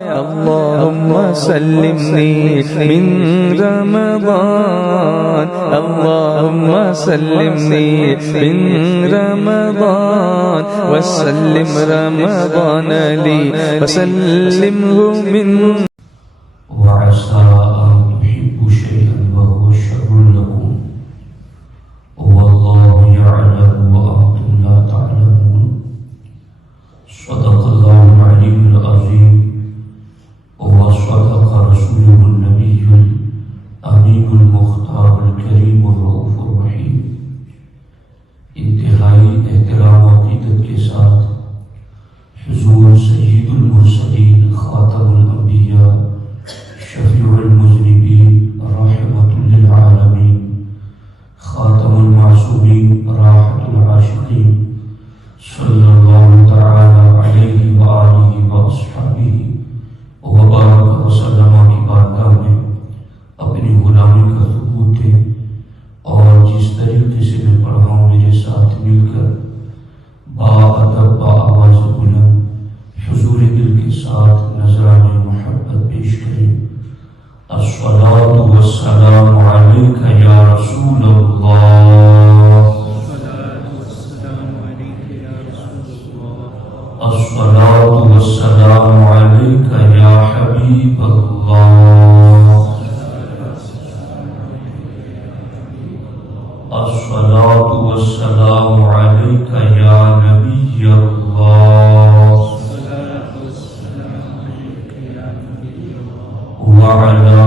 اللهم سلمني من رمضان، اللهم سلمني من رمضان، وسلم رمضان لي وسلمه من. وعسى أن تحبوا شيئا وهو شر لكم والله يعلم وأنتم لا تعلمون. صدق الله العلي العظيم وصدق رسوله النبي الأمين المختار الكريم الرؤوف الرحيم. انتہائی احترام و عقیدت کے ساتھ حضور سید المرسلین خاتم الانبیاء شفیع المذنبین رحمۃ للعالمین خاتم المعصومین راحت العاشقین صلی اللہ تعالی علیہ وآلہ واصحابہ وبارک وسلم کی بارگاہ میں اپنی غلامی کا ثبوت دیں، اور جس طریقے سے میں پڑھا ہوں میرے ساتھ مل کر باادب بآواز بلند حضور دل کے ساتھ نذرانِ محبت پیش کریں. الصلاۃ والسلام علیک یا رسول اللہ، الصلاۃ والسلام علیک یا حبیب اللہ، الصلاۃ والسلام علیک یا نبی اللہ، وعلی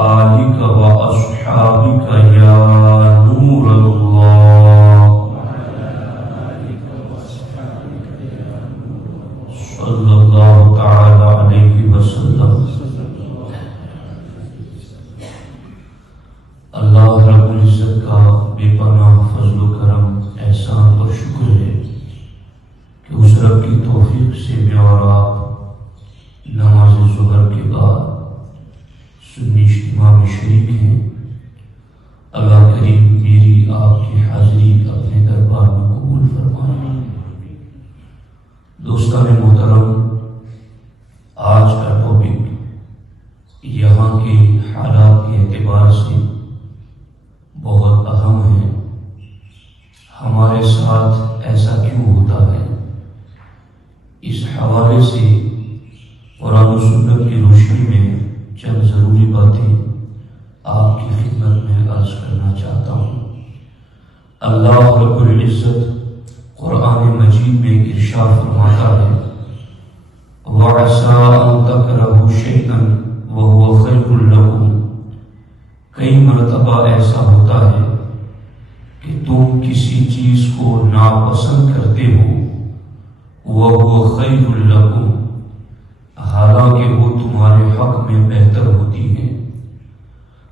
آلک واصحابک یا نور اللہ، صلی اللہ تعالی علیہ وسلم. اللہ رب العزت کا بے پناہ فضل و کرم، احسان اور شکر ہے کہ اس رب کی توفیق سے میں اور آپ نماز ظہر کے بعد سنی اجتماع میں شریک ہیں. اللہ کریم میری آپ کی حاضری اپنے دربار میں قبول فرمائے. دوستان محترم، آج کا ٹاپک یہاں کے حالات کے اعتبار سے بہت اہم ہے. ہمارے ساتھ ایسا کیوں ہوتا ہے؟ اس حوالے سے قرآن و سنت کی روشنی میں چند ضروری باتیں آپ کی خدمت میں عرض کرنا چاہتا ہوں. اللہ رب العزت قرآن مجید میں ارشاد فرماتا ہے وَعَسَىٰ أَن تَكْرَهُوا شَيْئًا وَهُوَ خَيْرٌ لَكُمْ. کئی مرتبہ ایسا ہوتا ہے کہ تم کسی چیز کو ناپسند کرتے ہو وَهُوَ خَيْرٌ لَكُمْ، حالانکہ وہ تمہارے حق میں بہتر ہوتی ہے.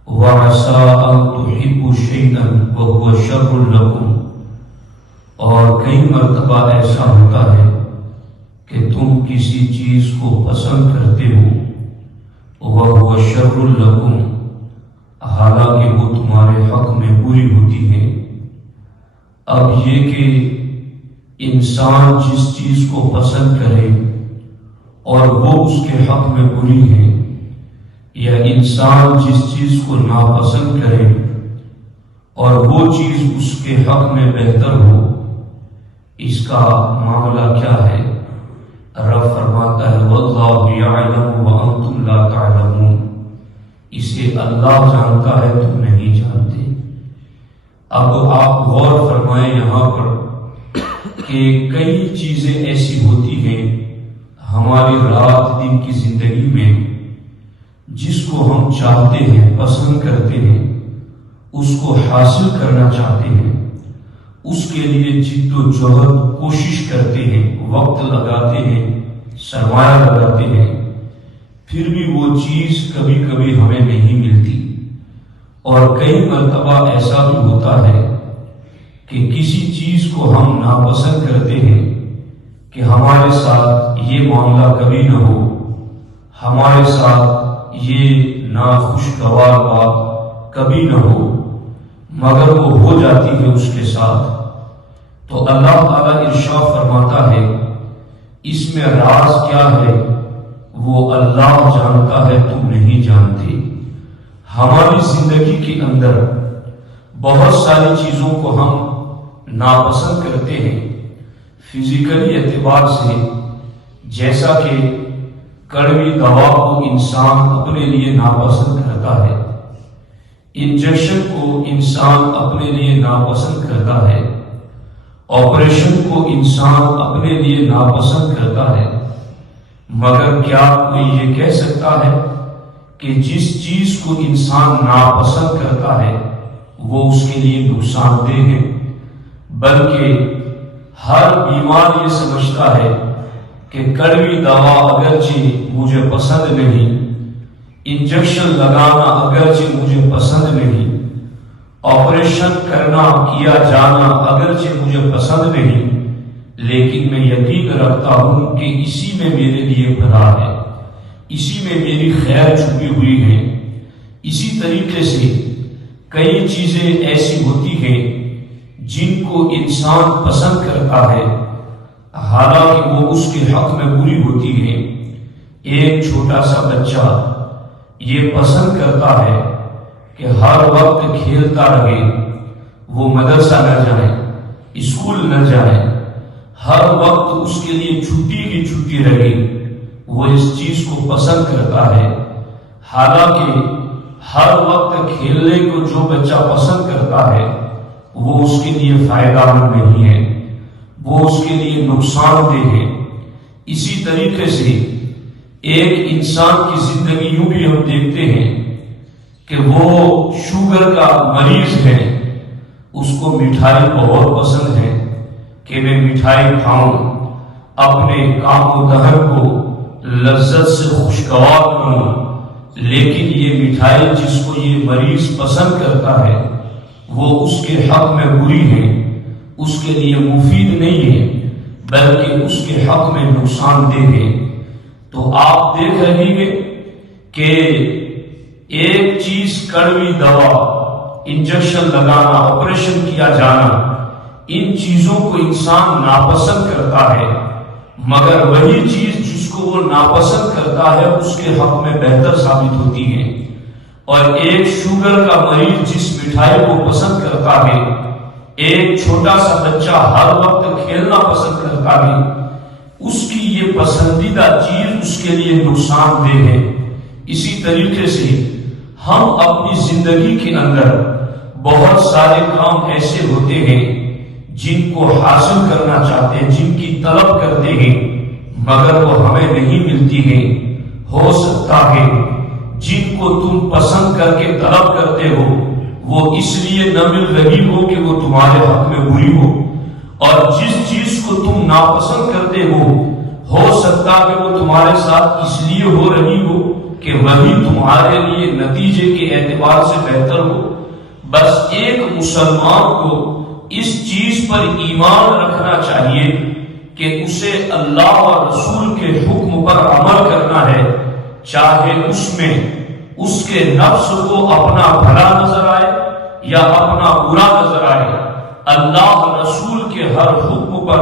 وَعَسَىٰ أَن تُحِبُّوا شَيْئًا وَهُوَ شَرٌ لَكُمْ، اور کئی مرتبہ ایسا ہوتا ہے کہ تم کسی چیز کو پسند کرتے ہو وَهُوَ شَرٌ لَكُمْ، حالانکہ وہ تمہارے حق میں بری ہوتی ہے. اب یہ کہ انسان جس چیز کو پسند کرے اور وہ اس کے حق میں بری ہے، یا انسان جس چیز کو ناپسند کرے اور وہ چیز اس کے حق میں بہتر ہو، اس کا معاملہ کیا ہے؟ رب فرماتا ہے وَاللَّهُ يَعْلَمُ وَأَنْتُمْ لَا تَعْلَمُونَ، اسے اللہ جانتا ہے، تم نہیں جانتے. اب آپ غور فرمائیں یہاں پر کہ کئی چیزیں ایسی ہوتی ہیں ہماری رات دن کی زندگی میں جس کو ہم چاہتے ہیں، پسند کرتے ہیں، اس کو حاصل کرنا چاہتے ہیں، اس کے لیے جد و جہد کوشش کرتے ہیں، وقت لگاتے ہیں، سرمایہ لگاتے ہیں، پھر بھی وہ چیز کبھی کبھی ہمیں نہیں ملتی. اور کئی مرتبہ ایسا بھی ہوتا ہے کہ کسی چیز کو ہم ناپسند کرتے ہیں کہ ہمارے ساتھ یہ معاملہ کبھی نہ ہو، ہمارے ساتھ یہ ناخوشگوار بات کبھی نہ ہو، مگر وہ ہو جاتی ہے اس کے ساتھ. تو اللہ تعالیٰ ارشاد فرماتا ہے اس میں راز کیا ہے؟ وہ اللہ جانتا ہے، تم نہیں جانتے۔ ہماری زندگی کے اندر بہت ساری چیزوں کو ہم ناپسند کرتے ہیں فزیکلی اعتبار سے، جیسا کہ کڑوی دوا کو انسان اپنے لیے ناپسند کرتا ہے، انجیکشن کو انسان اپنے لیے ناپسند کرتا ہے، آپریشن کو انسان اپنے لیے ناپسند کرتا ہے۔ مگر کیا کوئی یہ کہہ سکتا ہے کہ جس چیز کو انسان ناپسند کرتا ہے وہ اس کے لیے نقصان دہ ہے؟ بلکہ ہر بیمار یہ سمجھتا ہے کہ کڑوی دوا اگرچہ مجھے پسند نہیں، انجیکشن لگانا اگرچہ مجھے پسند نہیں، آپریشن کیا جانا اگرچہ مجھے پسند نہیں، لیکن میں یقین رکھتا ہوں کہ اسی میں میرے لیے بھلا ہے، اسی میں میری خیر چھپی ہوئی ہے۔ اسی طریقے سے کئی چیزیں ایسی ہوتی ہیں جن کو انسان پسند کرتا ہے حالانکہ وہ اس کے حق میں بری ہوتی ہے۔ ایک چھوٹا سا بچہ یہ پسند کرتا ہے کہ ہر وقت کھیلتا رہے، وہ مدرسہ نہ جائے، اسکول نہ جائے، ہر وقت اس کے لیے چھٹی کی چھٹی رہے، وہ اس چیز کو پسند کرتا ہے۔ حالانکہ ہر وقت کھیلنے کو جو بچہ پسند کرتا ہے وہ اس کے لیے فائدہ مند نہیں ہے، وہ اس کے لیے نقصان دہ ہے۔ اسی طریقے سے ایک انسان کی زندگی یوں بھی ہم دیکھتے ہیں کہ وہ شوگر کا مریض ہے، اس کو مٹھائی بہت پسند ہے کہ میں مٹھائی کھاؤں، اپنے کام و دہن کو لذت سے خوشگوار کروں، لیکن یہ مٹھائی جس کو یہ مریض پسند کرتا ہے وہ اس کے حق میں بری ہے، اس کے لیے مفید نہیں ہے، بلکہ اس کے حق میں نقصان دہ ہے۔ تو آپ دیکھ رہے ہیں کہ ایک چیز کڑوی دوا، انجیکشن لگانا، آپریشن کیا جانا، ان چیزوں کو انسان ناپسند کرتا ہے، مگر وہی چیز جس کو وہ ناپسند کرتا ہے اس کے حق میں بہتر ثابت ہوتی ہے۔ اور ایک شوگر کا مریض جس مٹھائی کو پسند کرتا ہے، ایک چھوٹا سا بچہ ہر وقت کھیلنا پسند کرتا ہے، اس کی یہ پسندیدہ چیز اس کے لیے نقصان دہ ہے۔ اسی طریقے سے ہم اپنی زندگی کے اندر بہت سارے کام ایسے ہوتے ہیں جن کو حاصل کرنا چاہتے ہیں، جن کی طلب کرتے ہیں، مگر وہ ہمیں نہیں ملتی ہیں۔ ہو سکتا ہے جن کو تم پسند کر کے طلب کرتے ہو وہ اس لیے نہ مل رہی ہو کہ وہ تمہارے حق میں بری ہو، اور جس چیز کو تم ناپسند کرتے ہو سکتا کہ وہ تمہارے ساتھ اس لیے ہو رہی ہو کہ وہی تمہارے لیے نتیجے کے اعتبار سے بہتر ہو۔ بس ایک مسلمان کو اس چیز پر ایمان رکھنا چاہیے کہ اسے اللہ اور رسول کے حکم پر عمل کرنا ہے، چاہے اس میں اس کے نفس کو اپنا بھلا نظر آئے یا اپنا برا نظر آئے۔ اللہ رسول کے ہر حکم پر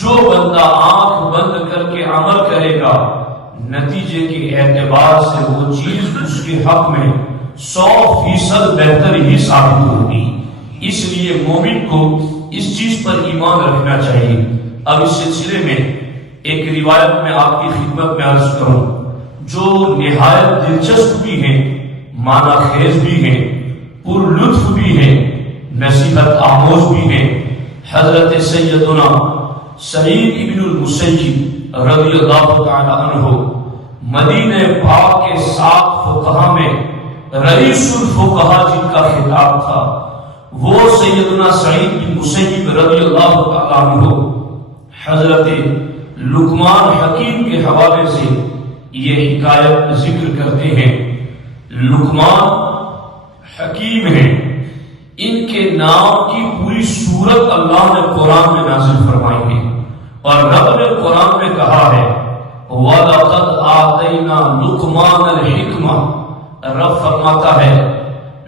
جو بندہ آنکھ بند کر کے عمل کرے گا، نتیجے کے اعتبار سے وہ چیز اس کے حق میں 100% بہتر ہی ثابت ہوگی۔ اس لیے مومن کو اس چیز پر ایمان رکھنا چاہیے۔ اب اس سلسلے میں ایک روایت میں آپ کی خدمت میں عرض کروں جو نہایت دلچسپ بھی ہے، معنی خیز بھی ہے، پر لطف بھی ہے، نصیحت آموز بھی ہے۔ حضرت سیدنا سعید ابن المسیب رضی اللہ تعالی عنہ مدینہ پاک کے 7 فقہا میں رئیس الفقہا جن کا خطاب تھا، وہ سیدنا سعید بن مسیب رضی اللہ تعالی عنہ حضرت لقمان حکیم کے حوالے سے یہ حکایت ذکر کرتے ہیں۔ لقمان حکیم ہیں، ان کے نام کی پوری صورت اللہ نے قرآن میں نازل فرمائی ہے، اور رب نے قرآن میں کہا ہے وَلَقَدْ آتَيْنَا لُقْمَانَ الْحِكْمَةَ۔ رب فرماتا ہے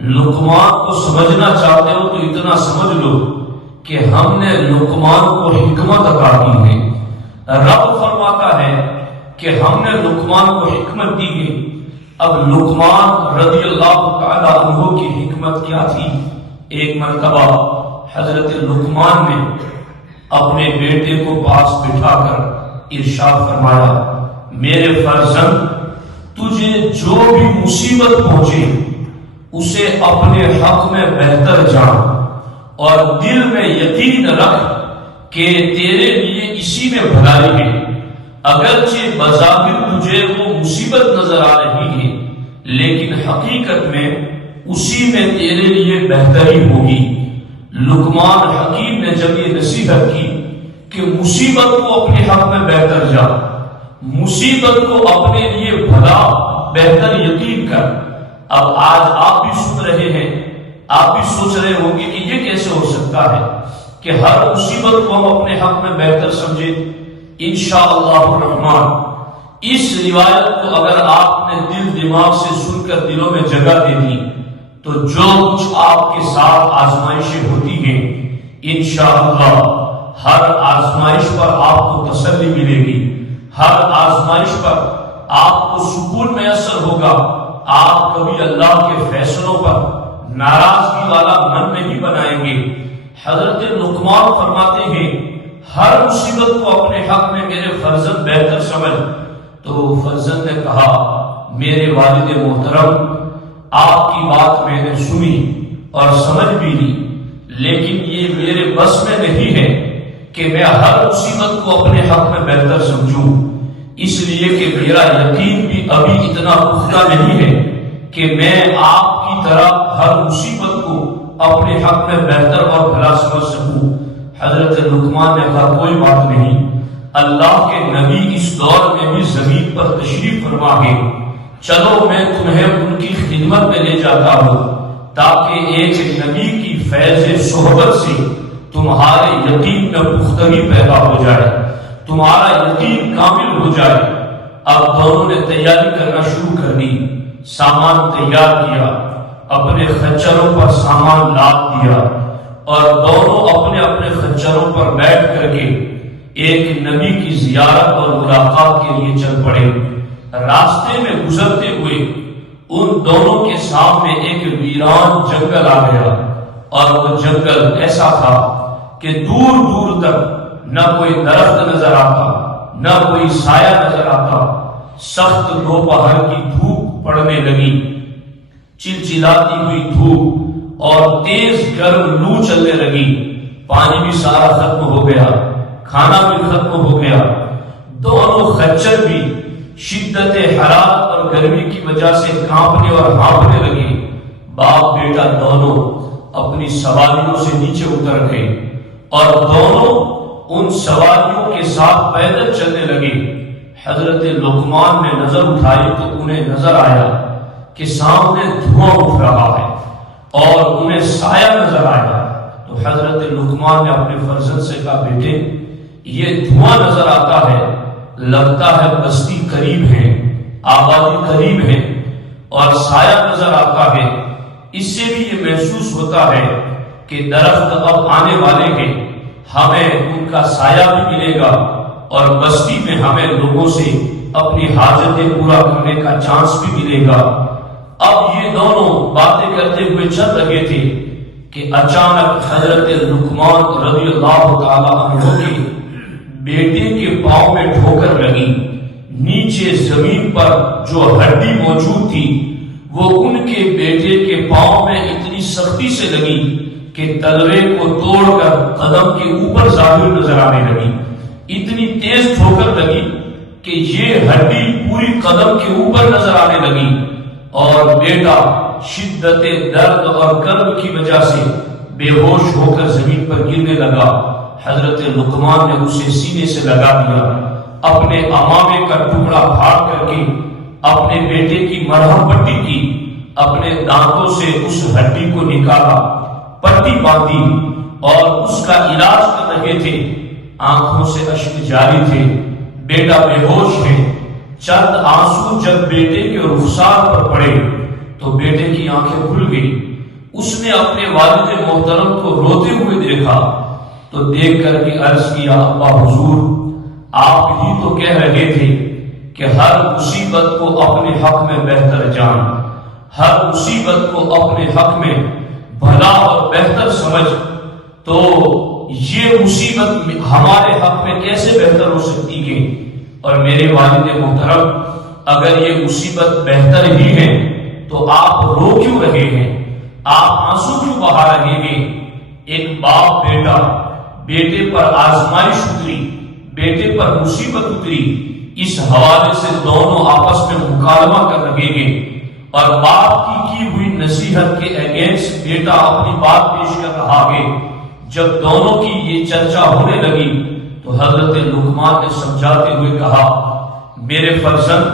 لقمان کو سمجھنا چاہتے ہو تو اتنا سمجھ لو کہ ہم نے لقمان کو حکمت عطا کی ہے۔ رب فرماتا ہے کہ ہم نے لقمان کو حکمت دی ہے۔ اب لقمان رضی اللہ تعالی عنہ کی حکمت کیا تھی؟ ایک مرتبہ حضرت لقمان نے اپنے بیٹے کو پاس بٹھا کر ارشاد فرمایا، میرے فرزند، تجھے جو بھی مصیبت پہنچے اسے اپنے حق میں بہتر جان اور دل میں یقین رکھ کہ تیرے لیے اسی میں بھلائی ہے۔ اگرچہ بظاہر تجھے وہ مصیبت نظر آ رہی ہے، لیکن حقیقت میں اسی میں تیرے لیے بہتری ہوگی۔ لقمان حکیم نے جب یہ نصیحت کی کہ مصیبت کو اپنے حق میں بہتر جان، مصیبت کو اپنے لیے بھلا بہتر یقین کر۔ اب آج آپ بھی سن رہے ہیں، آپ بھی سوچ رہے ہوں گے کہ یہ کیسے ہو سکتا ہے کہ ہر مصیبت کو ہم اپنے حق میں بہتر سمجھیں۔ انشاءاللہ الرحمن اس روایت کو اگر آپ نے دل دماغ سے سن کر دلوں میں جگہ دے دی تو جو کچھ آپ کے ساتھ آزمائشیں ہوتی ہیں، انشاءاللہ ہر آزمائش پر آپ کو تسلی ملے گی، ہر آزمائش پر آپ کو سکون میسر ہوگا۔ آپ کبھی اللہ کے فیصلوں پر ناراضگی والا من نہیں بنائیں گے۔ حضرت لقمان فرماتے ہیں، ہر مصیبت کو اپنے حق میں میرے فرزند بہتر سمجھ۔ تو فرزند نے کہا، میرے والد محترم، آپ کی بات میں نے سنی اور سمجھ بھی لی، لیکن یہ میرے بس میں نہیں ہے کہ میں ہر مصیبت کو اپنے حق میں بہتر سمجھوں، اس لیے کہ میرا یقین بھی ابھی اتنا پختہ نہیں ہے کہ میں آپ کی طرح ہر مصیبت کو اپنے حق میں بہتر اور بھلا سمجھ سکوں۔ حضرت لقمان نے کہا، کوئی بات نہیں، اللہ کے نبی اس دور میں بھی زمین پر تشریف فرما ہے، چلو میں تمہیں ان کی خدمت میں لے جاتا ہوں تاکہ ایک نبی کی فیض صحبت سے تمہارے یقین میں پختگی پیدا ہو جائے، تمہارا یقین کامل ہو جائے۔ اب دونوں نے تیاری کرنا شروع کر دی، سامان تیار کیا، اپنے خچروں پر سامان لاد دیا اور دونوں اپنے اپنے خچروں پر بیٹھ کر کے ایک نبی کی زیارت اور ملاقات کے لیے چل پڑے۔ راستے میں گزرتے ہوئے ان دونوں کے سامنے ایک ویران جنگل آ گیا، اور وہ جنگل ایسا تھا کہ دور دور تک نہ کوئی درخت نظر آتا، نہ کوئی سایہ نظر آتا۔ سخت دوپہر کی دھوپ پڑنے لگی، چلچلاتی ہوئی دھوپ اور تیز گرم لو چلنے لگی۔ پانی بھی سارا ختم ہو گیا، کھانا بھی ختم ہو گیا، دونوں خچر بھی شدت حرارت اور گرمی کی وجہ سے کانپنے اور ہانپنے لگے۔ باپ بیٹا دونوں اپنی سواریوں سے نیچے اتر گئے اور دونوں ان سواریوں کے ساتھ پیدل چلنے لگے۔ حضرت لقمان نے نظر اٹھائی تو انہیں نظر آیا کہ سامنے دھواں اٹھ رہا ہے اور انہیں سایہ نظر آیا۔ تو حضرت لقمان نے اپنے فرزند سے کہا، بیٹے یہ دھواں نظر آتا ہے، لگتا ہے بستی قریب ہے، آبادی قریب ہے، اور سایہ نظر آتا ہے، اس سے بھی یہ محسوس ہوتا ہے کہ درخت اب آنے والے ہیں، ہمیں ان کا سایہ بھی ملے گا اور بستی میں ہمیں لوگوں سے اپنی حاجتیں پورا کرنے کا چانس بھی ملے گا۔ اب یہ دونوں باتیں کرتے ہوئے چل رہے تھے کہ اچانک حضرت لقمان رضی اللہ تعالی عنہ کے بیٹے کے پاؤں میں ٹھوکر لگی۔ نیچے زمین پر جو ہڈی موجود تھی وہ ان کے بیٹے کے پاؤں میں اتنی سختی سے لگی کہ تلوے کو توڑ کر قدم کے اوپر ظاہر نظر آنے لگی۔ اتنی تیز ٹھوکر لگی کہ یہ ہڈی پوری قدم کے اوپر نظر آنے لگی اور بیٹا شدت درد اور کرب کی وجہ سے بے ہوش ہو کر زمین پر گرنے لگا۔ حضرت لقمان نے اسے سینے سے لگا دیا، اپنے امامے کا ٹکڑا پھاڑ کر کے اپنے بیٹے کی مرہم پٹی کی، اپنے دانتوں سے اس ہڈی کو نکالا، پٹی باندھی اور اس کا علاج کر رہے تھے۔ آنکھوں سے اشک جاری تھے، بیٹا بے ہوش ہے۔ چند آنسو جب بیٹے کے رخسار پر پڑے تو بیٹے کی آنکھیں کھل گئی۔ اس نے اپنے والد محترم کو روتے ہوئے دیکھا تو دیکھ کر کے عرض کیا، ابا حضور، آپ ہی تو کہہ رہے تھے کہ کہ ہر مصیبت کو اپنے حق میں بہتر جان، ہر مصیبت کو اپنے حق میں بھلا اور بہتر سمجھ، تو یہ مصیبت ہمارے حق میں کیسے بہتر ہو سکتی ہے؟ اور میرے والد محترم، اگر یہ مصیبت بہتر ہی ہے تو آپ رو کیوں رہے ہیں؟ آپ آنسو کیوں بہا رہے ہیں؟ ایک باپ بیٹے پر آزمائش اتری، بیٹے پر مصیبت اتری، اس حوالے سے دونوں آپس میں مکالمہ کر رہے ہیں، اور باپ کی ہوئی نصیحت کے اگینسٹ بیٹا اپنی بات پیش کر رہا ہے۔ جب دونوں کی یہ چرچا ہونے لگی تو حضرت لقمان نے سمجھاتے ہوئے کہا، میرے فرزند،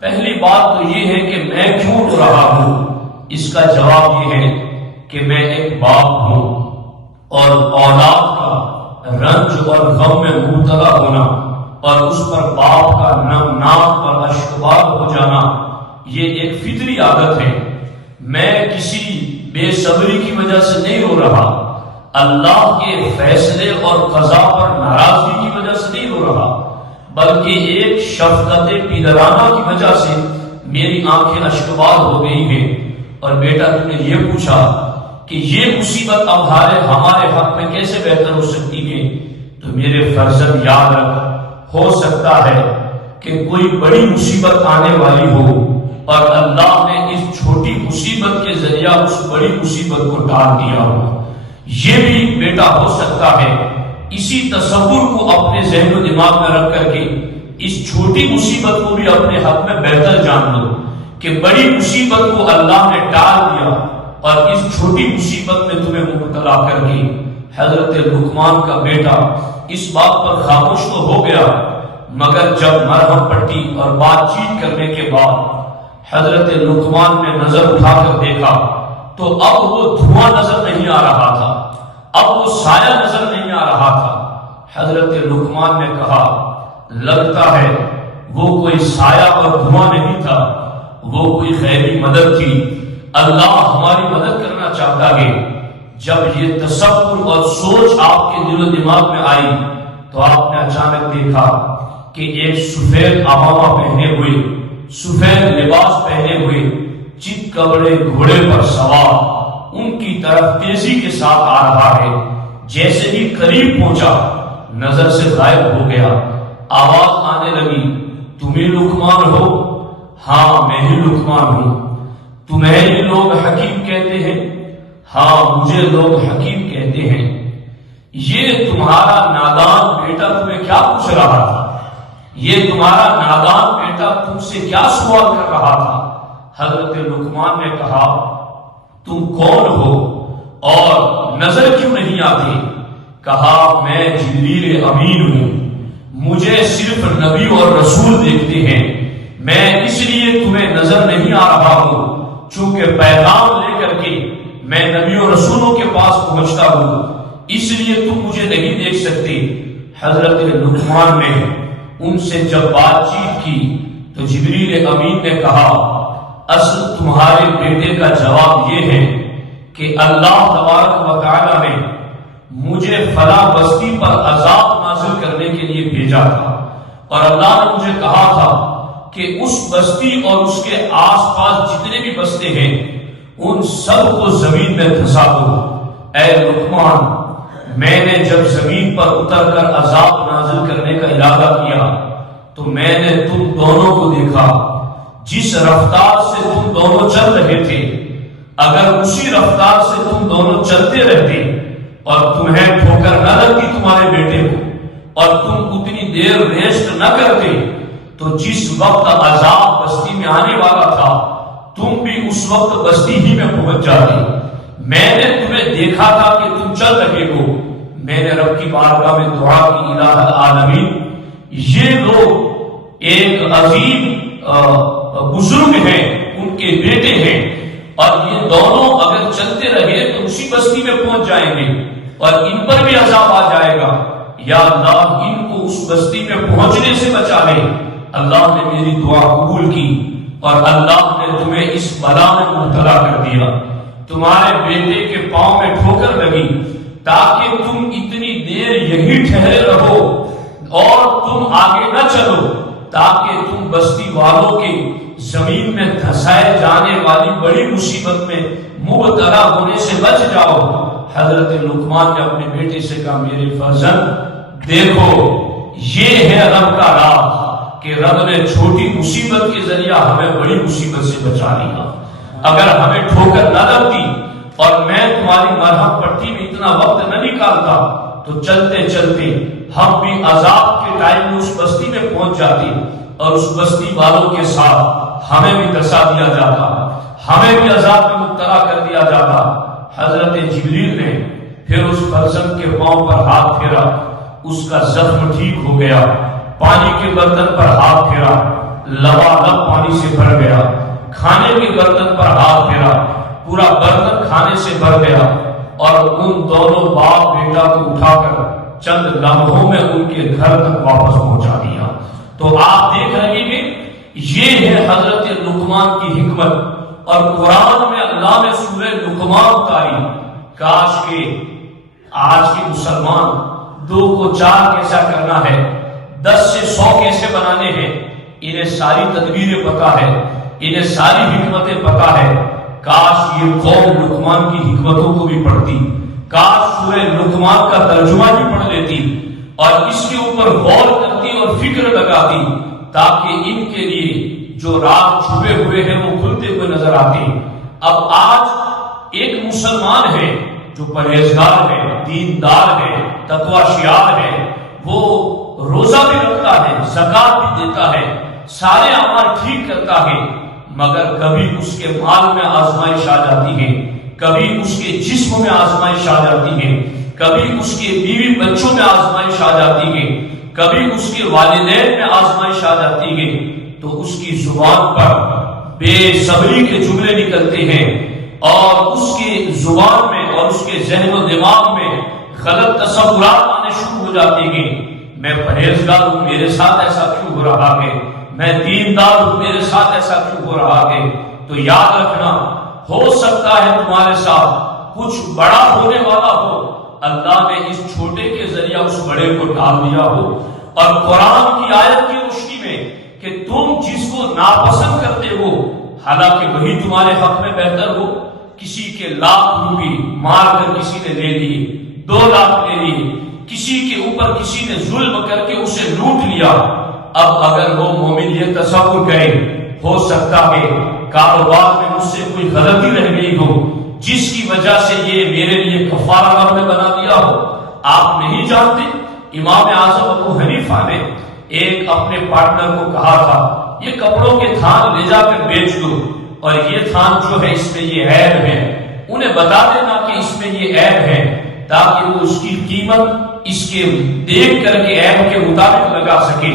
پہلی بات تو یہ ہے کہ میں کیوں رو رہا ہوں؟ اس کا جواب یہ ہے کہ میں ایک باپ ہوں، اور اولاد کا رنج اور غم میں مبتلا ہونا اور اس پر باپ کا ناک پر اشکبار ہو جانا، یہ ایک فطری عادت ہے۔ میں کسی بے صبری کی وجہ سے نہیں رو رہا، اللہ کے فیصلے اور قضا پر ناراضگی کی وجہ سے نہیں رو رہا، بلکہ ایک شفقت پیدرانہ کی وجہ سے میری آنکھیں اشکبار ہو گئی ہیں۔ اور بیٹا، تم نے یہ پوچھا کہ یہ مصیبت اب ہمارے حق میں کیسے بہتر ہو سکتی ہے، تو میرے فرزند یاد رکھ، ہو سکتا ہے کہ کوئی بڑی مصیبت آنے والی ہو اور اللہ نے اس چھوٹی مصیبت کے ذریعہ اس بڑی مصیبت کو ٹال دیا ہو۔ یہ بھی بیٹا ہو سکتا ہے۔ اسی تصور کو اپنے ذہن و دماغ میں رکھ کر کے اس چھوٹی مصیبت کو بھی اپنے حق میں بہتر جان لو کہ بڑی مصیبت کو اللہ نے ٹال دیا اور اس چھوٹی مصیبت میں تمہیں مبتلا کر کے۔ حضرت لقمان کا بیٹا اس بات پر خاموش تو ہو گیا، مگر جب مرہم پٹی اور بات چیت کرنے کے بعد حضرت لقمان نے نظر اٹھا کر دیکھا تو اب وہ دھواں نظر نہیں آ رہا تھا، اب وہ سایہ نظر نہیں آ رہا تھا۔ حضرت لقمان نے کہا، لگتا ہے وہ کوئی سایہ اور دھواں نہیں تھا، وہ کوئی خیری مدد تھی، اللہ ہماری مدد کرنا چاہتا ہے۔ جب یہ تصور اور سوچ آپ کے دل و دماغ میں آئی تو آپ نے اچانک دیکھا کہ ایک سفید عمامہ پہنے ہوئے، سفید لباس پہنے ہوئے، چت کبڑے گھوڑے پر سوار ان کی طرف تیزی کے ساتھ آ رہا ہے۔ جیسے ہی قریب پہنچا نظر سے غائب ہو گیا۔ آواز آنے لگی، تم ہی لقمان ہو؟ ہاں میں ہی لقمان ہوں۔ تمہیں ہی لوگ حکیم کہتے ہیں؟ ہاں مجھے لوگ حکیم کہتے ہیں۔ یہ تمہارا نادان بیٹا تمہیں کیا پوچھ رہا تھا؟ یہ تمہارا نادان بیٹا تم سے کیا سوال کر رہا تھا؟ حضرت لقمان نے کہا، تم کون ہو اور نظر کیوں نہیں آتی؟ کہا، میں جبریل امین ہوں، مجھے صرف نبی اور رسول دیکھتے ہیں، میں اس لیے تمہیں نظر نہیں آ رہا ہوں چونکہ پیغام لے کر کے میں نبی اور رسولوں کے پاس پہنچتا ہوں، اس لیے تم مجھے نہیں دیکھ سکتے۔ حضرت لقمان نے ان سے جب بات چیت کی تو جبریل امین نے کہا، اصل تمہارے بیٹے کا جواب یہ ہے کہ اللہ تبارک و تعالی نے مجھے فلاں بستی پر عذاب نازل کرنے کے لیے بھیجا تھا، اور اللہ نے مجھے کہا تھا کہ اس بستی اور اس کے آس پاس جتنے بھی بستے ہیں ان سب کو زمین میں دھسا دو۔ اے لقمان، میں نے جب زمین پر اتر کر عذاب نازل کرنے کا ارادہ کیا تو میں نے تم دونوں کو دیکھا، جس رفتار سے تم دونوں چل رہے تھے، اگر اسی رفتار سے تم دونوں چلتے رہتے اور تمہیں ٹھوکر نہ لگتی تمہارے بیٹے کو اور تم اتنی دیر ریسٹ نہ کرتے تو جس وقت عذاب بستی میں آنے والا تھا تم بھی اس وقت بستی ہی میں پہنچ جاتے۔ میں نے تمہیں دیکھا تھا کہ تم چل رہے ہو، میں نے رب کی بارگاہ میں دعا کی، الہ العالمین، یہ لوگ ایک عظیم بزرگ ہیں، ان کے بیٹے ہیں، اور یہ دونوں اگر چلتے رہے تو اسی بستی میں پہنچ جائیں گے اور ان پر بھی عذاب آ جائے گا۔ یا اللہ ان کو اس بستی میں پہنچنے سے بچا لے۔ اللہ نے میری دعا قبول کی اور اللہ نے تمہیں اس بلا میں مبتلا کر دیا، تمہارے بیٹے کے پاؤں میں ٹھوکر لگی تاکہ تم اتنی دیر یہی ٹھہرے رہو اور تم آگے نہ چلو۔ تاکہ تم بستی والوں کے زمین میں دھسائے جانے والی بڑی مصیبت میں مبتلا ہونے سے بچ جاؤ۔ حضرت لقمان نے اپنے بیٹے سے کہا میرے فرزند دیکھو یہ ہے رب کا راز کہ رب نے چھوٹی مصیبت کے ذریعہ ہمیں بڑی مصیبت سے بچا لیا۔ اگر ہمیں ٹھوکر نہ لگتی اور میں تمہاری مرہم پٹی میں اتنا وقت نہ نکالتا تو چلتے چلتے ہم بھی عذاب کے ٹائم میں اس بستی میں پہنچ جاتے اور اس بستی والوں کے ساتھ ہمیں بھی دھسا دیا جاتا، ہمیں بھی عذاب میں مبتلا کر دیا جاتا۔ حضرت جبریل نے پھر اس فرزند کے پاؤں پر ہاتھ پھیرا، اس کا زخم ٹھیک ہو گیا، پانی کے برتن پر ہاتھ پھیرا، لبالب پانی سے بھر گیا، کھانے کے برتن پر ہاتھ پھیرا، پورا برتن کھانے سے بھر گیا، اور ان دونوں باپ بیٹا کو اٹھا کر چند لمحوں میں ان کے گھر تک واپس پہنچا دیا۔ تو آپ دیکھ رہے ہیں یہ ہے حضرت لقمان کی حکمت۔ اور قرآن میں اللہ نے سورہ لقمان اتاری۔ کاش کہ آج کے مسلمان 2 کو 4 کیسا کرنا ہے، 10 سے 100 کیسے بنانے ہیں، انہیں ساری تدبیریں پتا ہے، انہیں ساری حکمتیں پتا ہے۔ کاش یہ قوم لقمان کی حکمتوں کو بھی پڑھتی، کاش سورہ لقمان کا ترجمہ بھی پڑھ لیتی اور اس کے اوپر غور کرتی اور فکر لگاتی، تاکہ ان کے لیے جو راز چھپے ہوئے ہیں وہ کھلتے ہوئے نظر آتے ہیں۔ اب آج ایک مسلمان ہے جو پرہیزگار ہے، دیندار ہے، تقوی شیار ہے، وہ روزہ بھی رکھتا ہے، زکات بھی دیتا ہے، سارے اعمال ٹھیک کرتا ہے، مگر کبھی اس کے مال میں آزمائش آ جاتی ہے، کبھی اس کے جسم میں آزمائش آ جاتی ہے، کبھی اس کے بیوی بچوں میں آزمائش آ جاتی ہے، کبھی اس کے والدین میں آزمائش آ جاتی ہے، تو اس کی زبان پر بے صبری کے جملے نکلتے ہیں اور اس کی زبان میں اور اس کے ذہن و دماغ میں غلط تصورات آنے شروع ہو جاتے ہیں۔ میں پرہیزگار ہوں، میرے ساتھ ایسا کیوں ہو رہا ہے، میں دیندار ہوں، میرے ساتھ ایسا کیوں ہو رہا ہے۔ تو یاد رکھنا، ہو سکتا ہے تمہارے ساتھ کچھ بڑا ہونے والا ہو، اللہ نے اس چھوٹے کے ذریعہ اس بڑے کو ڈال دیا ہو۔ اور قرآن کی آیت کی روشنی میں کہ تم جس کو ناپسند کرتے ہو، حالانکہ وہی تمہارے حق میں بہتر ہو، کسی کے لاکھ روپے مار کر کسی نے لے لیے، 2 لاکھ لے لیے، کسی کے اوپر کسی نے ظلم کر کے اسے لوٹ لیا۔ اب اگر وہ مومن یہ تصور کرے ہو سکتا ہے کاروبار میں مجھ سے کوئی غلطی رہ گئی ہو جس کی وجہ سے یہ میرے لیے کفارہ ہم نے بنا دیا ہو۔ آپ نہیں جانتے امام اعظم ابو حنیفہ نے ایک اپنے پارٹنر کو کہا تھا یہ کپڑوں کے تھان لے جا کر بیچ دو، اور یہ تھان جو ہے اس میں یہ عیب ہے، انہیں بتا دینا کہ اس میں یہ عیب ہے، تاکہ وہ اس کی قیمت اس کے دیکھ کر کے عیب کے مطابق لگا سکے۔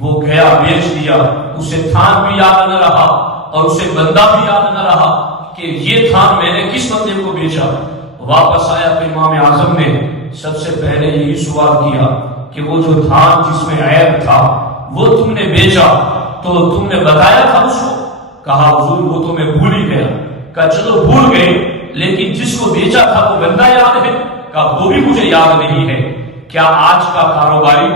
وہ گیا بیچ دیا، اسے تھان بھی یاد نہ رہا اور اسے بندہ بھی یاد نہ رہا کہ یہ تھان میں نے کس بندے کو بیچا۔ واپس آیا تو امام اعظم نے سب سے پہلے یہی سوال کیا کہ وہ جو تھان جس میں عیب تھا وہ تم نے بیچا تو تم نے بتایا تھا اس کو؟ کہا حضور وہ تو میں بھول ہی گیا۔ کہا چلو بھول گئے، لیکن جس کو بیچا تھا وہ بندہ یاد ہے؟ کہا وہ بھی مجھے یاد نہیں ہے۔ کیا آج کا کاروباری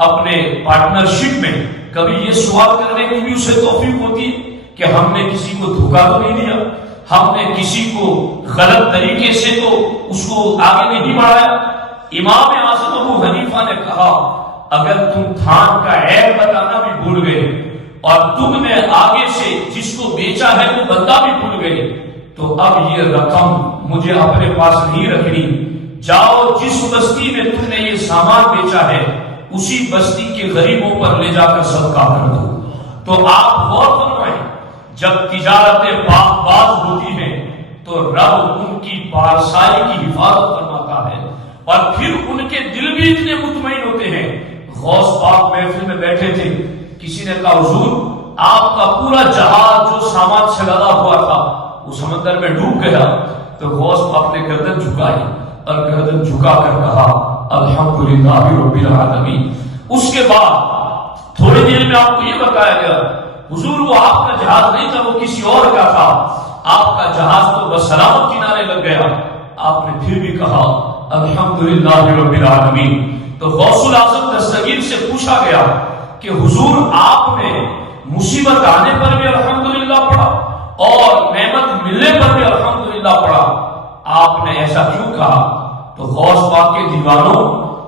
اپنے پارٹنرشپ میں کبھی یہ سوال کرنے کی بھی اسے توفیق ہوتی ہے کہ ہم نے کسی کو دھوکہ تو نہیں دیا، ہم نے کسی کو غلط طریقے سے تو اس کو آگے نہیں بڑھایا؟ امام اعظم ابو حنیفہ نے کہا اگر تم تھان کا عیب بتانا بھی بھول گئے اور تم نے آگے سے جس کو بیچا ہے وہ بندہ بھی بھول گئے تو اب یہ رقم مجھے اپنے پاس نہیں رکھنی، جاؤ جس بستی میں تم نے یہ سامان بیچا ہے اسی بستی کے غریبوں پر لے جا کر صدقہ کر دو۔ تو آپ غور فرمائیں، جب تجارتیں باز ہوتی ہیں تو رب ان کی پارسائی کی حفاظت فرماتا ہے اور پھر ان کے دل بھی اتنے مطمئن ہوتے ہیں۔ غوث پاک محفل میں بیٹھے تھے، کسی نے کہا حضور آپ کا پورا جہاز جو سامان سے لدا ہوا تھا وہ سمندر میں ڈوب گیا۔ تو غوث پاک نے گردن جھکائی اور گردن جھکا کر کہا الحمدللہ رب العالمین۔ اس کے بعد تھوڑی دیر میں آپ کو یہ بتایا گیا حضور وہ آپ کا جہاز نہیں تھا، وہ کسی اور کا تھا، آپ کا جہاز تو بس سلامت کنارے لگ گیا۔ آپ نے پھر بھی کہا الحمدللہ رب العالمین۔ تو غوث الاعظم دستگیر سے پوچھا گیا کہ حضور آپ نے مصیبت آنے پر بھی الحمدللہ پڑھا اور نعمت ملنے پر بھی الحمدللہ پڑھا، آپ نے ایسا کیوں کہا؟ تو غوث پاک کے دیوانوں،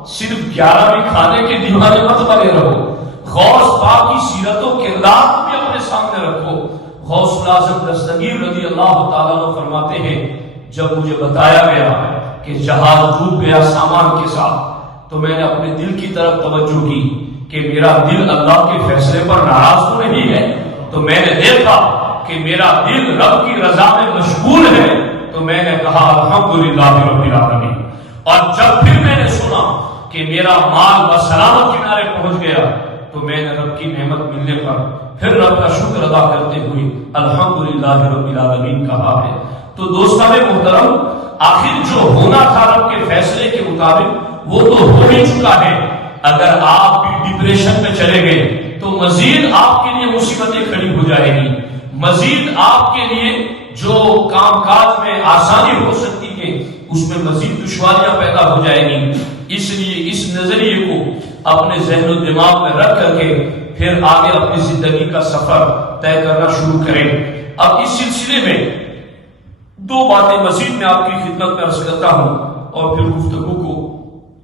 صرف 11ویں کھانے کے دیوانے مت بنے رہو، غوث پاک کی سیرت و کردار کو بھی اپنے سامنے رکھو۔ غوث الاعظم دستگیر رضی اللہ تعالیٰ عنہ فرماتے ہیں، جب مجھے بتایا گیا کہ جہاز ڈوب گیا سامان کے ساتھ، تو میں نے اپنے دل کی طرف توجہ کی کہ میرا دل اللہ کے فیصلے پر ناراض تو نہیں ہے، تو میں نے دیکھا کہ میرا دل رب کی رضا میں مشغول ہے، تو میں نے کہا الحمدللہ رب العالمین۔ اور جب پھر میں نے سنا کہ میرا مال بسلامت کنارے پہنچ گیا، تو میں نے رب کی نعمت ملنے پر پھر رب کا شکر ادا کرتے ہوئے الحمدللہ رب العالمین کہا ہے۔ تو دوستان محترم، آخر جو ہونا تھا رب کے فیصلے کے مطابق وہ تو ہو ہی چکا ہے۔ اگر آپ بھی ڈپریشن میں چلے گئے تو مزید آپ کے لیے مصیبتیں کھڑی ہو جائے گی، مزید آپ کے لیے جو کام کاج میں آسانی ہو سکتی ہے اس میں مزید دشواریاں پیدا ہو جائے گی۔ اس لیے اس نظریے کو اپنے ذہن و دماغ میں رکھ کر کے پھر آگے اپنی زندگی کا سفر طے کرنا شروع کریں۔ اب اس سلسلے میں 2 باتیں مزید میں آپ کی خدمت میں عرض کرتا ہوں اور پھر گفتگو کو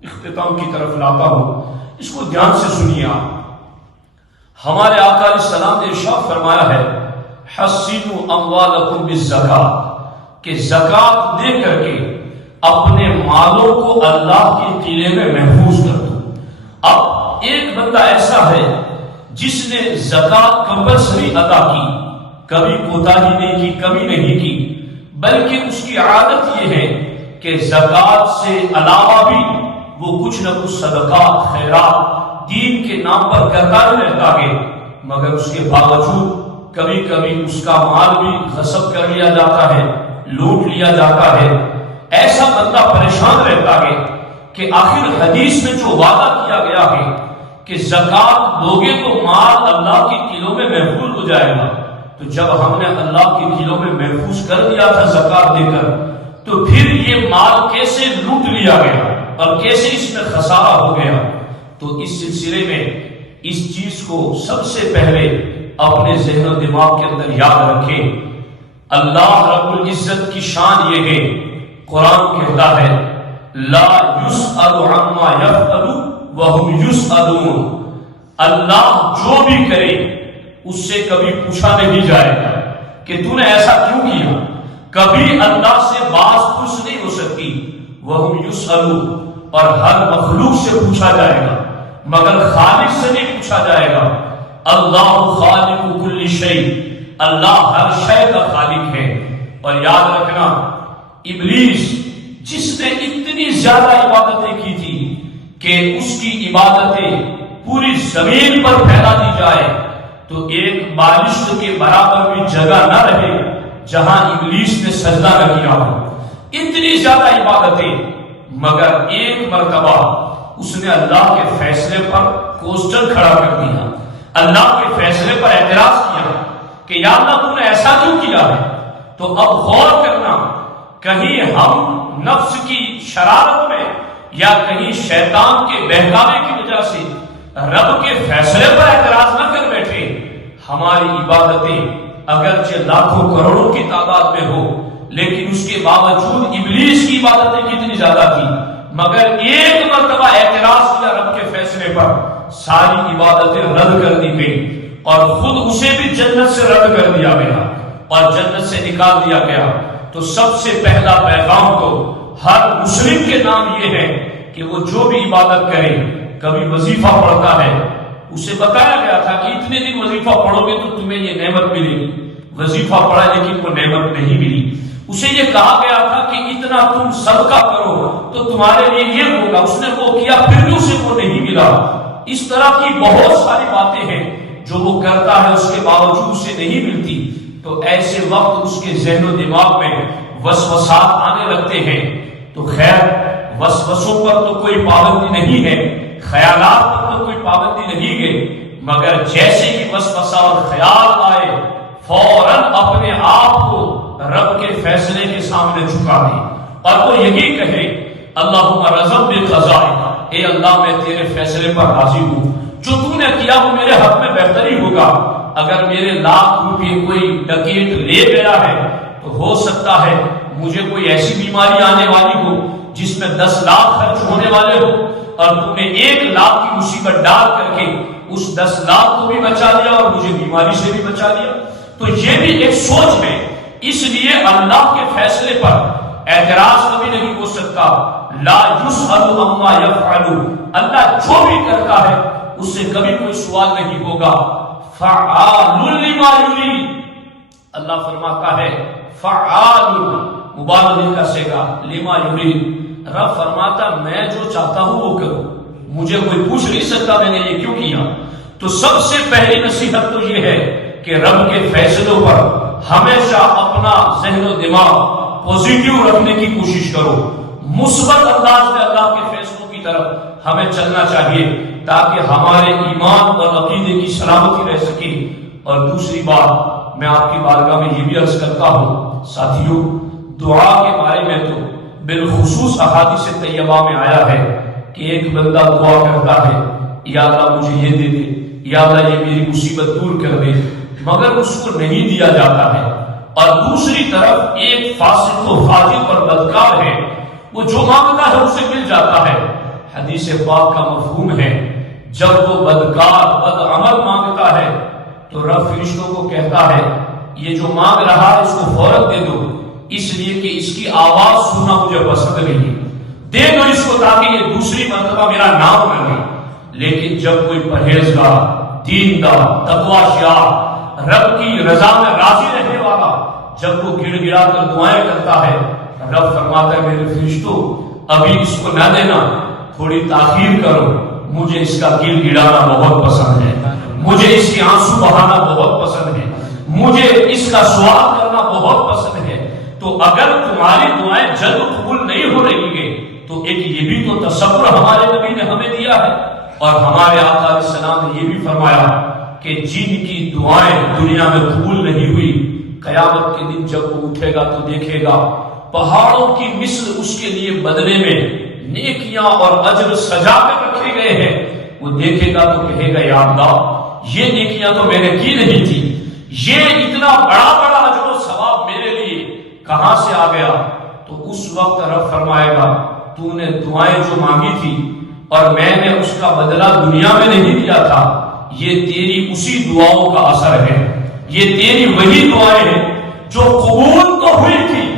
اختتام کی طرف لاتا ہوں، اس کو دھیان سے سنیے آپ۔ ہمارے آقا علیہ السلام نے ارشاد فرمایا ہے، حسنوا اموالکم بالزکات، کہ زکات دے کر کے اپنے مالوں کو اللہ کے قلعے میں محفوظ کر دو۔ اب ایک بندہ ایسا ہے جس نے زکات کمپلسری ادا کی، کبھی کوتاہی نہیں کی، کمی نہیں کی، بلکہ اس کی عادت یہ ہے کہ زکات سے علاوہ بھی وہ کچھ نہ کچھ صدقات خیرات دین کے نام پر کرتا ہی رہتا ہے، مگر اس کے باوجود کبھی کبھی اس کا مال بھی غصب کر لیا جاتا ہے، لوٹ لیا جاتا ہے۔ ایسا بندہ پریشان رہتا ہے کہ آخر حدیث میں جو وعدہ کیا گیا ہے کہ زکات دو گے تو مال اللہ کے قلعوں میں محفوظ ہو جائے گا، تو جب ہم نے اللہ کے قلعوں میں محفوظ کر دیا تھا زکات دے کر، تو پھر یہ مال کیسے لوٹ لیا گیا اور کیسے اس میں خسارہ ہو گیا؟ تو اس سلسلے میں اس چیز کو سب سے پہلے اپنے ذہن و دماغ کے اندر یاد رکھیں۔ اللہ رب العزت کی شان یہ ہے، قرآن کہتا ہے لا یسأل عما یفعل وہم یسألون، اللہ جو بھی کرے اس سے کبھی پوچھا نہیں جائے گا کہ تو نے ایسا کیوں کیا، کبھی اللہ سے باز پوچھ نہیں ہو سکتی۔ وہم یسألون، اور ہر مخلوق سے پوچھا جائے گا مگر خالق سے نہیں پوچھا جائے گا۔ اللہ خالق کل شیء، اللہ ہر شے کا خالق ہے۔ اور یاد رکھنا، ابلیس جس نے اتنی زیادہ عبادتیں کی تھی کہ اس کی عبادتیں پوری زمین پر پھیلا دی جائے تو ایک بالشت کے برابر بھی جگہ نہ رہے جہاں ابلیس نے سجدہ نہ کیا ہو، اتنی زیادہ عبادتیں، مگر ایک مرتبہ اس نے اللہ کے فیصلے پر کوسچن کھڑا کر دیا، اللہ کے فیصلے پر اعتراض کیا کہ یا اللہ تو نے ایسا کیوں کیا ہے۔ تو اب غور کرنا، کہیں ہم نفس کی شرارت میں یا کہیں شیطان کے بہکاوے کی وجہ سے رب کے فیصلے پر اعتراض نہ کر بیٹھے۔ ہماری عبادتیں اگرچہ لاکھوں کروڑوں کی تعداد میں ہو، لیکن اس کے باوجود ابلیس کی عبادتیں کتنی زیادہ تھی، مگر ایک مرتبہ اعتراض کیا رب کے فیصلے پر، ساری عبادتیں رد کر دی گئی اور خود اسے بھی جنت سے رد کر دیا گیا اور جنت سے نکال دیا گیا۔ تو سب سے پہلا پیغام تو ہر مسلم کے نام یہ ہے کہ وہ جو بھی عبادت کرے، کبھی وظیفہ پڑھتا ہے، اسے بتایا گیا تھا کہ اتنے دن وظیفہ پڑھو گے تو تمہیں یہ نعمت ملے گی، وظیفہ پڑھا لیکن وہ نعمت نہیں ملی۔ اسے یہ کہا گیا تھا کہ اتنا تم صدقہ کرو تو تمہارے لیے یہ ہوگا، اس نے وہ کیا پھر بھی اسے وہ نہیں ملا۔ اس طرح کی بہت ساری باتیں ہیں جو وہ کرتا ہے اس کے باوجود اسے نہیں ملتی۔ تو ایسے وقت اس کے ذہن و دماغ میں وسوسات آنے لگتے ہیں۔ تو خیر، وسوسوں پر تو کوئی پابندی نہیں ہے، خیالات پر تو کوئی پابندی نہیں ہے، مگر جیسے ہی وسوسہ اور خیال آئے فوراً اپنے آپ کو رب کے فیصلے کے سامنے جھکا دے اور وہ یہی کہے اللہم رضب بقضائک، اے اللہ میں تیرے فیصلے پر راضی ہوں، جو تو نے کیا وہ میرے حق میں بہتری ہوگا. اگر میرے لاکھ روپے کوئی ڈکیت لے گیا ہے تو ہو سکتا ہے مجھے کوئی ایسی بیماری آنے والی ہو جس میں 10 لاکھ خرچ ہونے والے ہو، اور تو نے 1 لاکھ کی مصیبت ڈال کر کے اس 10 لاکھ کو بھی بچا لیا اور مجھے بیماری سے بھی بچا لیا. تو یہ بھی ایک سوچ ہے. اس لیے اللہ کے فیصلے پر اعتراض کبھی نہیں ہو سکتا. لا یسأل عما یفعل، اللہ جو بھی کرتا ہے اس سے کبھی کوئی سوال نہیں ہوگا. فعال لما یرید، اللہ فرماتا ہے فعال مبالغہ کا صیغہ لما یرید. رب فرماتا میں جو چاہتا ہوں وہ کروں، مجھے کوئی پوچھ نہیں سکتا میں نے یہ کیوں کیا. تو سب سے پہلی نصیحت تو یہ ہے کہ رب کے فیصلوں پر ہمیشہ اپنا ذہن و دماغ پوزیٹیو رکھنے کی کوشش کرو. مثبت انداز میں اللہ کے فیصلوں کی طرف ہمیں چلنا چاہیے تاکہ ہمارے ایمان اور عقیدے کی سلامتی رہ سکے. اور دوسری بات میں آپ کی بارگاہ میں یہ بھی عرض کرتا ہوں ساتھیوں، دعا کے بارے میں تو بالخصوص احادیث طیبہ میں آیا ہے کہ ایک بندہ دعا کرتا ہے یا اللہ مجھے یہ دے دے، یا اللہ یہ میری مصیبت دور کر دے، مگر اس کو نہیں دیا جاتا ہے. اور دوسری طرف ایک فاسق و فاجر اور بدکار ہے، وہ جو مانگتا ہے اسے مل جاتا ہے. حدیث پاک کا مفہوم ہے جب وہ بدکار بد عمل مانگتا ہے تو رب فرشتوں کو کہتا ہے یہ جو مانگ رہا ہے اس کو فوراً دے دو، اس لیے کہ اس کی آواز سننا مجھے پسند نہیں، دے دو اس کو تاکہ یہ دوسری مرتبہ میرا نام نہ لے. لیکن جب کوئی پرہیزگار، دیندار، تقوی شیار، رب کی رضا میں راضی رہنے والا جب وہ گڑ گڑا کر دعائیں کرتا ہے، رب فرماتا ہے میرے فرشتوں ابھی اس کو نہ دینا، تھوڑی تاخیر کرو، مجھے اس کا گڑ گڑانا بہت پسند ہے، مجھے اس کے آنسو بہانا بہت پسند ہے، مجھے اس کا سوال کرنا بہت پسند ہے. تو اگر تمہاری دعائیں جلد قبول نہیں ہو رہی ہے تو ایک یہ بھی تو تصور ہمارے نبی نے ہمیں دیا ہے، اور ہمارے آقا علیہ السلام نے یہ بھی فرمایا کہ جن کی دعائیں دنیا میں قبول نہیں ہوئی قیامت کے دن جب وہ اٹھے گا تو دیکھے گا پہاڑوں کی مثل اس کے لیے بدلے میں نیکیاں اور اجر سجا کر رکھے گئے ہیں. وہ دیکھے گا تو کہے گا یا اللہ یہ نیکیاں تو میں نے کی نہیں تھی، یہ اتنا بڑا بڑا اجر و ثواب میرے لیے کہاں سے آ گیا. تو اس وقت رب فرمائے گا تو نے دعائیں جو مانگی تھی اور میں نے اس کا بدلہ دنیا میں نہیں دیا تھا، یہ تیری اسی دعاؤں کا اثر ہے، یہ تیری وہی دعائیں ہیں جو قبول تو ہوئی تھی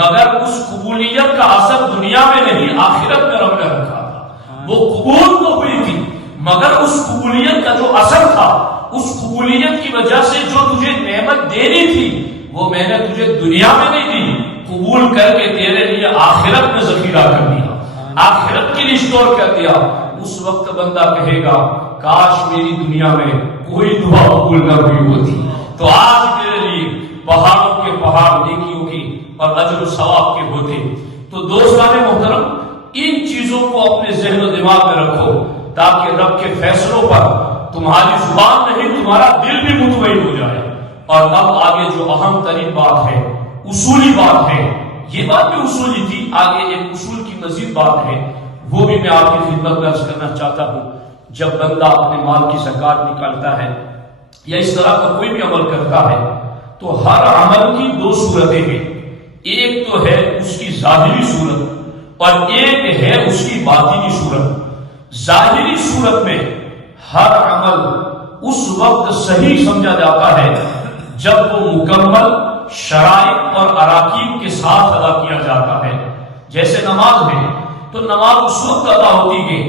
مگر اس قبولیت کا اثر دنیا میں نہیں آخرت میں رب نے رکھا تھا. وہ قبول تو ہوئی تھی مگر اس قبولیت کا جو اثر تھا، اس قبولیت کی وجہ سے جو تجھے نعمت دینی تھی وہ میں نے تجھے دنیا میں نہیں دی، قبول کر کے تیرے لیے آخرت میں ذخیرہ کر دیا، آخرت کے لیے اسٹور کر دیا. اس وقت بندہ کہے گا کاش میری دنیا میں کوئی دعا قبول نہ ہوئی ہوتی تو آج میرے لیے پہاڑوں کے پہاڑ نیکیوں کی اور اجر و ثواب کے ہوتے. تو دوستان محترم ان چیزوں کو اپنے ذہن و دماغ میں رکھو تاکہ رب کے فیصلوں پر تمہاری زبان نہیں تمہارا دل بھی مطمئن ہو جائے. اور اب آگے جو اہم ترین بات ہے، اصولی بات ہے، یہ بات بھی اصولی تھی، آگے ایک اصول کی مزید بات ہے، وہ بھی میں آپ کی خدمت میں عرض کرنا چاہتا ہوں. جب بندہ اپنے مال کی زکات نکالتا ہے یا اس طرح کا کوئی بھی عمل کرتا ہے تو ہر عمل کی 2 صورتیں ہیں. ایک تو ہے اس کی ظاہری صورت اور ایک ہے اس کی باطنی صورت. ظاہری صورت میں ہر عمل اس وقت صحیح سمجھا جاتا ہے جب وہ مکمل شرائط اور اراکین کے ساتھ ادا کیا جاتا ہے. جیسے نماز ہے تو نماز اس وقت ادا ہوتی ہے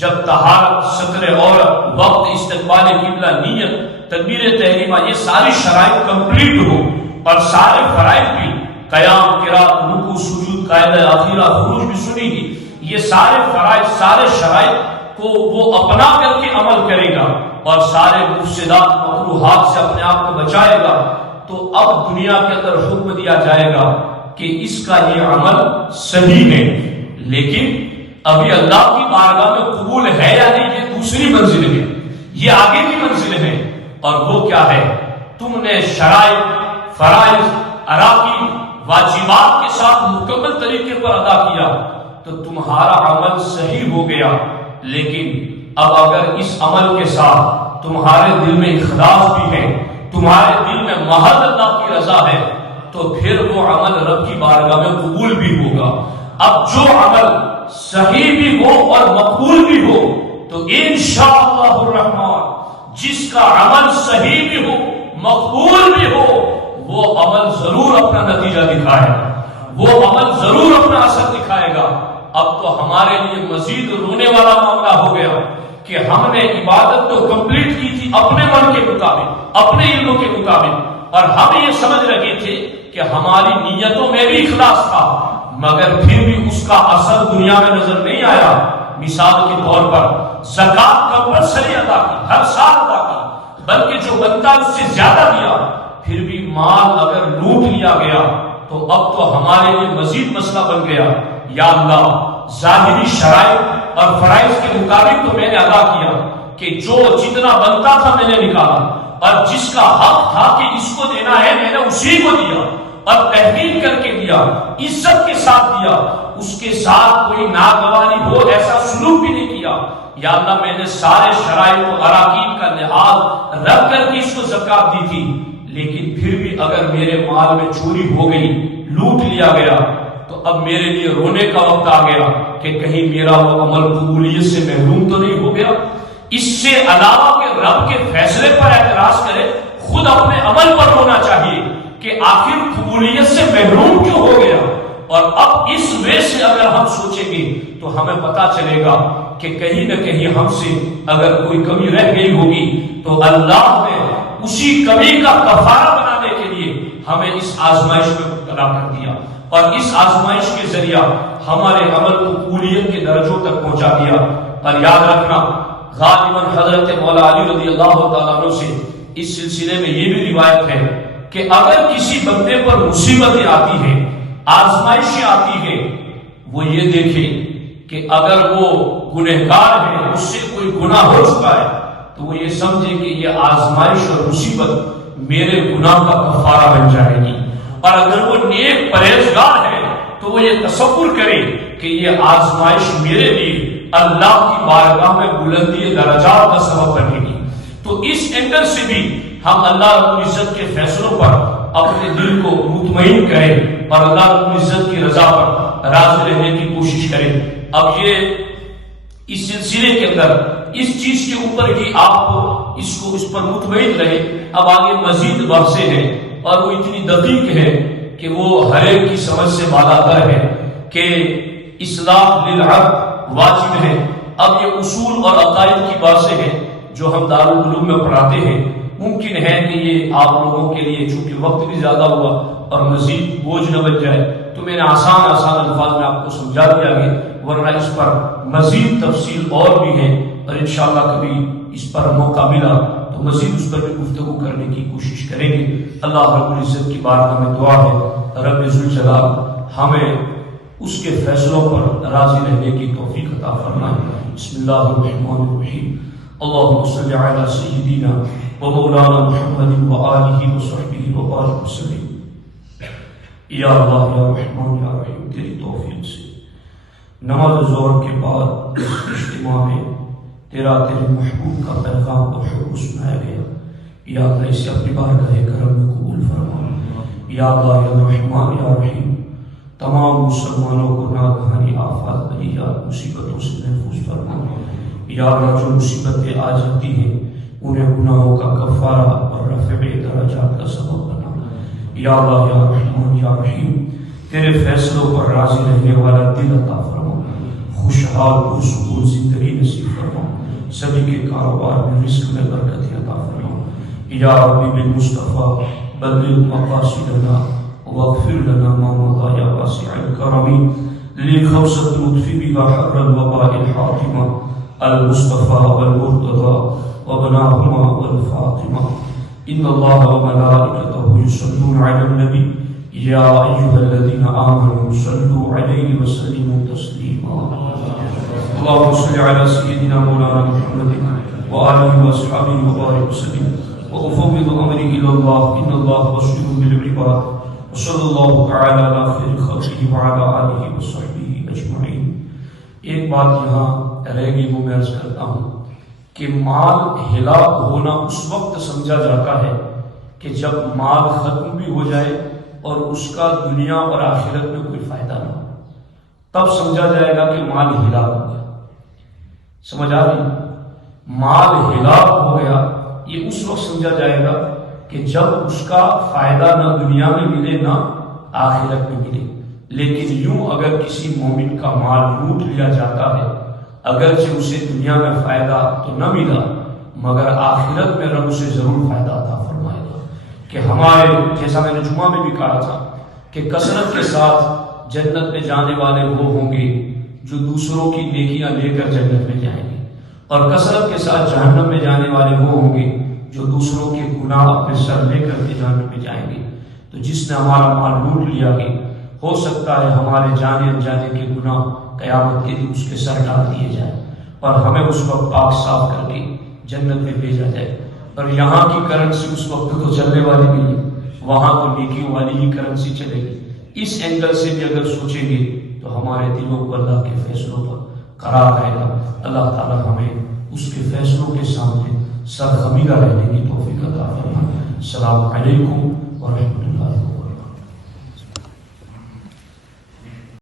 جب طہارت، ستر عورت، وقت، استقبال قبلہ، نیت، تکبیر تحریمہ، یہ ساری شرائط کمپلیٹ ہو اور سارے فرائض بھی قیام، قرات، رکوع، سجود، قاعدہ اخیرہ، خروج بھی سنی گی، یہ سارے فرائض، سارے شرائط کو وہ اپنا کر کے عمل کرے گا اور سارے مفسدات، مکروہات سے اپنے آپ کو بچائے گا. تو اب دنیا کے اندر حکم دیا جائے گا کہ اس کا یہ عمل صحیح ہے، لیکن ابھی اللہ کی بارگاہ میں قبول ہے یا نہیں یہ دوسری منزل ہے، یہ آگے کی منزل ہے. اور وہ کیا ہے؟ تم نے شرائط، فرائض، اراکین، واجبات کے ساتھ مکمل طریقے پر ادا کیا تو تمہارا عمل صحیح ہو گیا، لیکن اب اگر اس عمل کے ساتھ تمہارے دل میں اخلاص بھی ہے، تمہارے دل میں محض اللہ کی رضا ہے، تو پھر وہ عمل رب کی بارگاہ میں قبول بھی ہوگا۔ اب جو عمل صحیح بھی ہو اور مقبول بھی ہو تو انشاءاللہ الرحمن جس کا عمل صحیح بھی ہو مقبول بھی ہو وہ عمل ضرور اپنا نتیجہ دکھائے گا، وہ عمل ضرور اپنا اثر دکھائے گا۔ اب تو ہمارے لیے مزید رونے والا معاملہ ہو گیا کہ ہم نے عبادت تو کمپلیٹ کی تھی اپنے من کے مطابق، اپنے علموں کے مطابق، اور ہم یہ سمجھ رہے تھے کہ ہماری نیتوں میں بھی اخلاص تھا، مگر پھر بھی اس کا اثر دنیا میں نظر نہیں آیا۔ مثال کے طور پر زکات کمپلسری ادا کی، ہر سال ادا کی، بلکہ جو بندہ اس سے زیادہ دیا پھر بھی مال اگر لوٹ لیا گیا تو اب تو ہمارے لیے مزید مسئلہ بن گیا، یا اللہ ظاہری شرائط اور فرائض کے مطابق تو میں نے ادا کیا کہ جو جتنا بنتا تھا میں نے نکالا، اور جس کا حق تھا کہ اس کو دینا ہے میں نے اسی کو دیا، اور تحقیق کر کے دیا، عزت کے ساتھ دیا، اس کے ساتھ کوئی ناگواری ہو ایسا سلوک بھی نہیں کیا۔ یا اللہ میں نے سارے شرائط و اراکین کا لحاظ رکھ کر کے اس کو زکات دی تھی، لیکن پھر بھی اگر میرے مال میں چوری ہو گئی، لوٹ لیا گیا، تو اب میرے لیے رونے کا وقت آ گیا کہ کہیں میرا وہ عمل قبولیت سے محروم تو نہیں ہو گیا۔ اس سے علاوہ کہ رب کے فیصلے پر اعتراض کرے، خود اپنے عمل پر رونا چاہیے کہ آخر قبولیت سے محروم کیوں ہو گیا۔ اور اب اس وجہ سے اگر ہم سوچیں گے تو ہمیں پتا چلے گا کہ کہیں نہ کہیں ہم سے اگر کوئی کمی رہ گئی ہوگی تو اللہ نے اسی کمی کا کفارہ بنانے کے لیے ہمیں اس آزمائش میں مبتلا کر دیا، اور اس آزمائش کے ذریعہ ہمارے عمل کو قبولیت کے درجوں تک پہنچا دیا۔ اور یاد رکھنا غالباً حضرت مولا علی رضی اللہ تعالیٰ عنہ سے اس سلسلے میں یہ بھی روایت ہے کہ اگر کسی بندے پر مصیبتیں آتی ہیں، آزمائشیں آتی ہیں، وہ یہ دیکھے کہ اگر وہ گنہگار ہے، اس سے کوئی گناہ ہو چکا ہے، تو وہ یہ سمجھے کہ یہ آزمائش اور مصیبت میرے گناہ کا کفارہ بن جائے گی، اور اگر وہ نیک پرہیزگار ہے تو وہ یہ تصور کرے کہ یہ آزمائش میرے لیے اللہ کی بارگاہ میں بلندی درجات کا سبب بنے گی۔ تو اس اینگل سے بھی ہم اللہ رب العزت کے فیصلوں پر اپنے دل کو مطمئن کریں اور اللہ رب العزت کی رضا پر راضی رہنے کی کوشش کریں۔ اب یہ اس سلسلے کے اندر اس چیز کے اوپر ہی آپ کو اس پر مطمئن رہے۔ اب آگے مزید بحثیں ہیں اور وہ اتنی دقیق ہے کہ وہ ہر ایک کی سمجھ سے بالاتر ہے کہ اصلاح للعبد واجب ہے۔ اب یہ اصول اور عقائد کی باتیں ہیں جو ہم دارالعلوم میں پڑھاتے ہیں، ممکن ہے کہ یہ آپ لوگوں کے لیے چونکہ وقت بھی زیادہ ہوا اور مزید بوجھ نہ بن جائے تو میں نے آسان الفاظ میں آپ کو سمجھا دیا ہے، ورنہ اس پر مزید تفصیل اور بھی ہے، اور انشاءاللہ کبھی اس پر موقع ملا تو مزید اس پر بھی گفتگو کرنے کی کوشش کریں گے۔ اللہ رب العزت کی بارگاہ میں دعا ہے رب ذوالجلال ہمیں اس کے فیصلوں پر راضی رہنے کی توفیق عطا فرمائے۔ بسم اللہ الرحمن الرحیم، اللہم صلی علی سیدنا و مولانا محمد و آلہ و صحبہ و بارک وسلم۔ یا اللہ یا رحمان یا رحیم، تیری توفیق سے نماز ظہر کے بعد اس اجتماع میں تیرے محبوب کا پیغام اور حکم سنایا گیا، یا اللہ اسے اپنی بارگاہ کرم میں قبول فرما۔ یا اللہ یا رحمان یا رحیم، تمام مسلمانوں کو ناگہانی آفات بلیات مصیبتوں سے محفوظ فرما۔ یا اللہ جو مصیبتیں آ جاتی ہیں انہیں گناہوں کا کفارہ اور رفع درجات کا سبب بنا۔ یا اللہ یا رحمان یا رحیم، تیرے فیصلوں پر راضی رہنے والا دل عطا فرما، خوشحال پرسکون زندگی نصیب فرما، سبھی کے کاروبار میں رزق میں برکت عطا فرما۔ یا ربی بالمصطفیٰ بلغ مقاصدنا واغفر لنا ما مضى یا واسع الکرم لخوصة اللطف بها حر الوباء الحاطمة المصطفى والمرتضى وابناهما والفاطمة ان الله وملائكته يصلون على النبي يا ايها الذين امنوا صلوا عليه وسلموا تسليما اللهم صل على سيدنا مولانا محمد وآله واصحابه وبارك وسلم وافوض امري الى الله ان الله بصير بالعباد وصلی اللہ تعالی علی خیر خلقہ وعلی آلہ وصحبہ اجمعین۔ ایک بات یہاں رہ گئی وہ میں عرض کرتا ہوں کہ مال ہلاک ہونا اس وقت سمجھا جاتا ہے کہ جب مال ختم بھی ہو جائے اور اس کا دنیا اور آخرت میں کوئی فائدہ نہ ہو، تب سمجھا جائے گا کہ مال ہلاک ہو گیا۔ سمجھ آ رہی؟ مال ہلاک ہو گیا یہ اس وقت سمجھا جائے گا کہ جب اس کا فائدہ نہ دنیا میں ملے نہ آخرت میں ملے۔ لیکن یوں اگر کسی مومن کا مال لوٹ لیا جاتا ہے، اگرچہ اسے دنیا میں فائدہ تو نہ ملا مگر آخرت میں رب اسے ضرور فائدہ عطا فرمائے گا۔ کہ ہمارے جیسا میں نے جمعہ میں بھی کہا تھا کہ کثرت کے ساتھ جنت میں جانے والے وہ ہوں گے جو دوسروں کی نیکیاں لے کر جنت میں جائیں گے، اور کثرت کے ساتھ جہنم میں جانے والے وہ ہوں گے جو دوسروں کے گناہ اپنے سر لے کر کے جہنم میں جائیں گے۔ تو جس نے ہمارا مال لوٹ لیا کہ ہو سکتا ہے ہمارے جانے انجانے کے گناہ قیامت کے دن اس کے سر ڈال دیے جائیں اور ہمیں اس وقت پاک صاف کر کے جنت میں بھیجا جائے۔ اور یہاں کی کرنسی اس وقت تو چلنے والی نہیں ہے، وہاں تو نیکیوں والی ہی کرنسی چلے گی۔ اس اینگل سے بھی اگر سوچیں گے تو ہمارے دلوں کو اللہ کے فیصلوں پر قرار رہے گا۔ اللہ تعالی ہمیں اس کے فیصلوں کے سامنے سر خمیرہ رہنے کی توفیق عطا فرمائے۔ السلام علیکم ورحمۃ اللہ۔